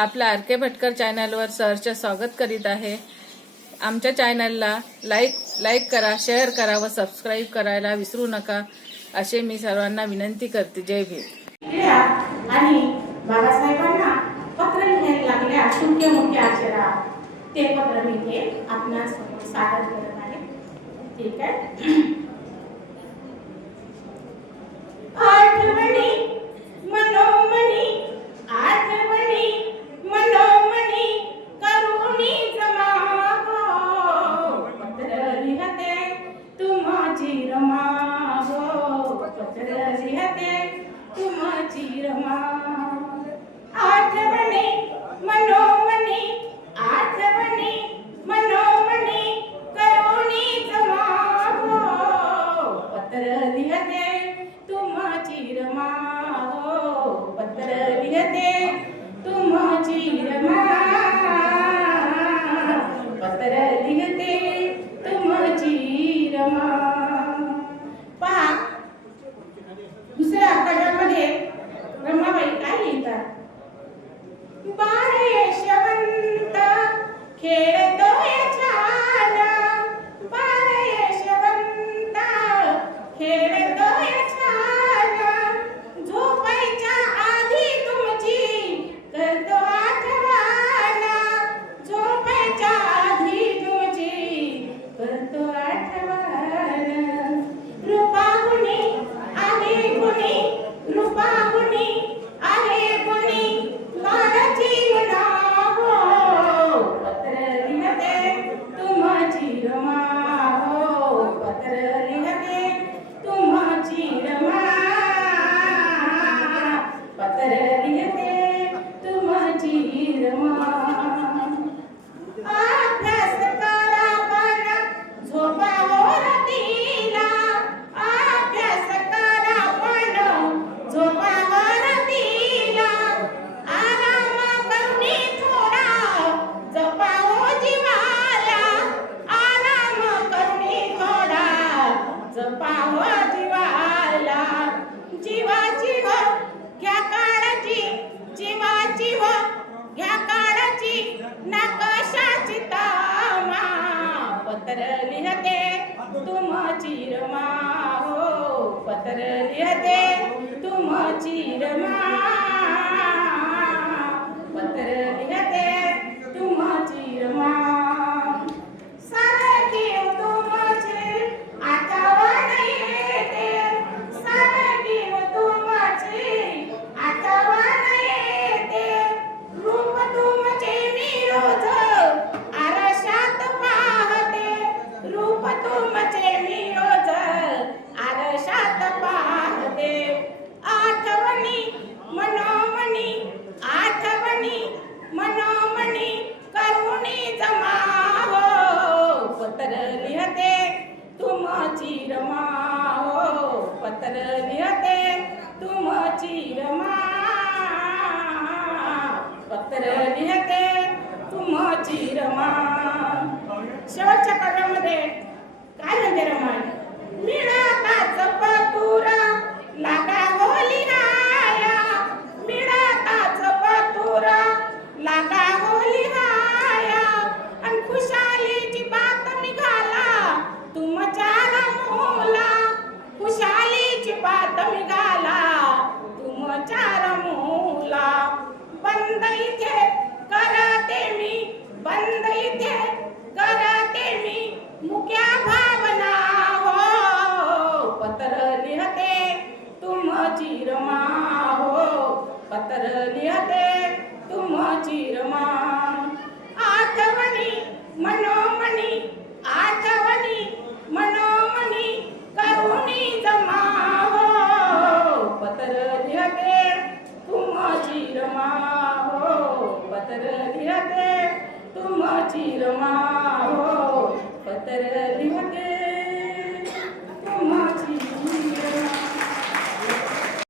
आपल्या आर के भटकर चॅनलवर सहर्ष स्वागत करीत आहे. आमच्या चॅनलला लाईक लाईक करा शेअर करा व सबस्क्राईब करायला विसरू नका असे मी सर्वांना विनंती करते. जय भीम. आणि बाबासाहेबांना पत्र लिहायला लागल्या. तुमके मोठे अक्षरात ते पत्र मी ते आपणास सादर करत आहे. ठीक आहे? जपावो जीवाला. जीवाची हो घ्या काळाची. जीवाची हो घ्या काळाची. नकाशाची तामा. पत्र लिहते तुमची रमा हो. पत्र लिहते तुमची रमा रमा हो पत्र लिहते तुमची रमा पत्र लिहते तुमची रमा शेवटच्या पत्रामध्ये काय म्हणते रमाण चिरमा रमा आठवणी मनोमणी आठवणी मनोमणी करुणी जमा हो पत्र लिहते तुमची रमा हो पत्र लिहते तुमची रमा हो पत्र